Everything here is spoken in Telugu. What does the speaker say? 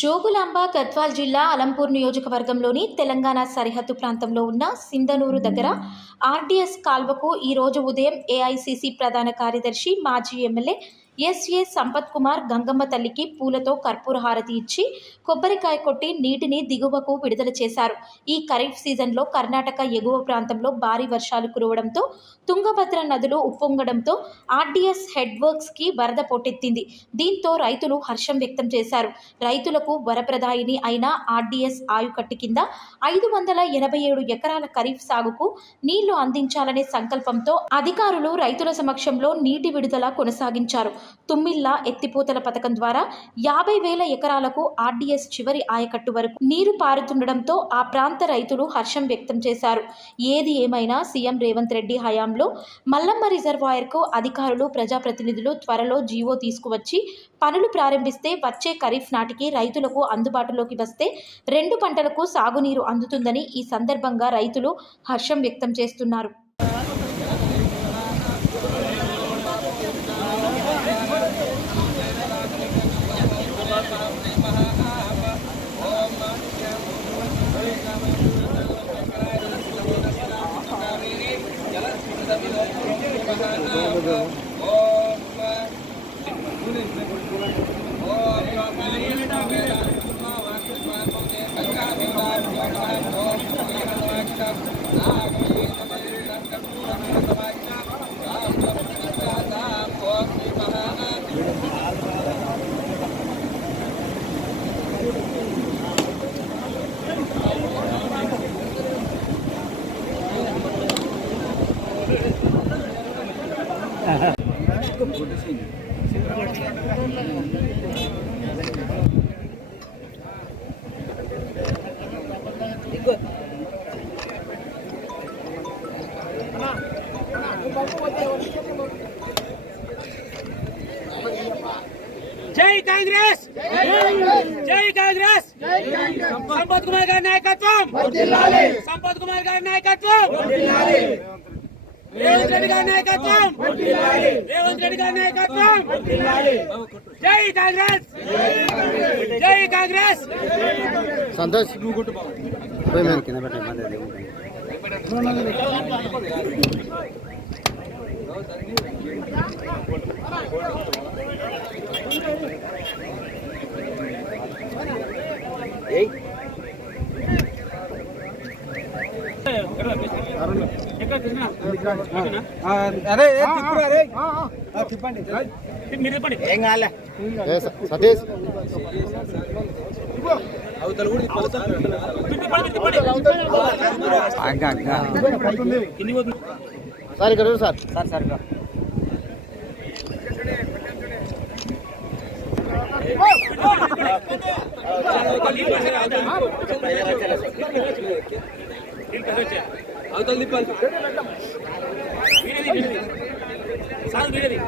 జోగులాంబ గద్వాల్ జిల్లా అలంపూర్ నియోజకవర్గంలోని తెలంగాణ సరిహద్దు ప్రాంతంలో ఉన్న సింధనూరు దగ్గర ఆర్డీఎస్ కాల్వకు ఈరోజు ఉదయం ఏఐసీసీ ప్రధాన కార్యదర్శి మాజీ ఎమ్మెల్యే ఎస్ఏ సంపత్ కుమార్ గంగమ్మ తల్లికి పూలతో కర్పూర హారతి ఇచ్చి కొబ్బరికాయ కొట్టి నీటిని దిగువకు విడుదల చేశారు. ఈ ఖరీఫ్ సీజన్లో కర్ణాటక ఎగువ ప్రాంతంలో భారీ వర్షాలు కురవడంతో తుంగభద్ర నదులు ఉప్పొంగడంతో ఆర్డీఎస్ హెడ్ వర్క్స్కి వరద పోటెత్తింది. దీంతో రైతులు హర్షం వ్యక్తం చేశారు. రైతులకు వరప్రదాయిని అయిన ఆర్డీఎస్ ఆయుకట్టు కింద 587 ఎకరాల ఖరీఫ్ సాగుకు నీళ్లు అందించాలనే సంకల్పంతో అధికారులు రైతుల సమక్షంలో నీటి విడుదల కొనసాగించారు. తుమ్మిళ్ల ఎత్తిపోతల పథకం ద్వారా 50,000 ఎకరాలకు ఆర్డీఎస్ చివరి ఆయకట్టు వరకు నీరు పారుతుండడంతో ఆ ప్రాంత రైతులు హర్షం వ్యక్తం చేశారు. ఏది ఏమైనా సీఎం రేవంత్ రెడ్డి హయాంలో మల్లమ్మ రిజర్వాయర్కు అధికారులు ప్రజాప్రతినిధులు త్వరలో జీవో తీసుకువచ్చి పనులు ప్రారంభిస్తే వచ్చే ఖరీఫ్ నాటికి రైతులకు అందుబాటులోకి వస్తే 2 పంటలకు సాగునీరు అందుతుందని ఈ సందర్భంగా రైతులు హర్షం వ్యక్తం చేస్తున్నారు. జై కాంగ్రెస్ జై కాంగ్రెస్ సంపత్ కుమార్ గారి నాయకత్వం సంపత్ కుమార్ గారి నాయకత్వం రేవంత్ రెడ్డి గారి నాయకత్వం రేవంత్ రెడ్డి గారి నాయకత్వం జై కాంగ్రెస్ జై కాంగ్రెస్ సంతోష్ అరే తిప్పండి మీరు తిప్పండి ఏం కాలే సతీష్ అవతల కూడా సార్ ఇక్కడ సార్ సార్ అవతల తిప్పాలి వీడేది సార్ వీడేది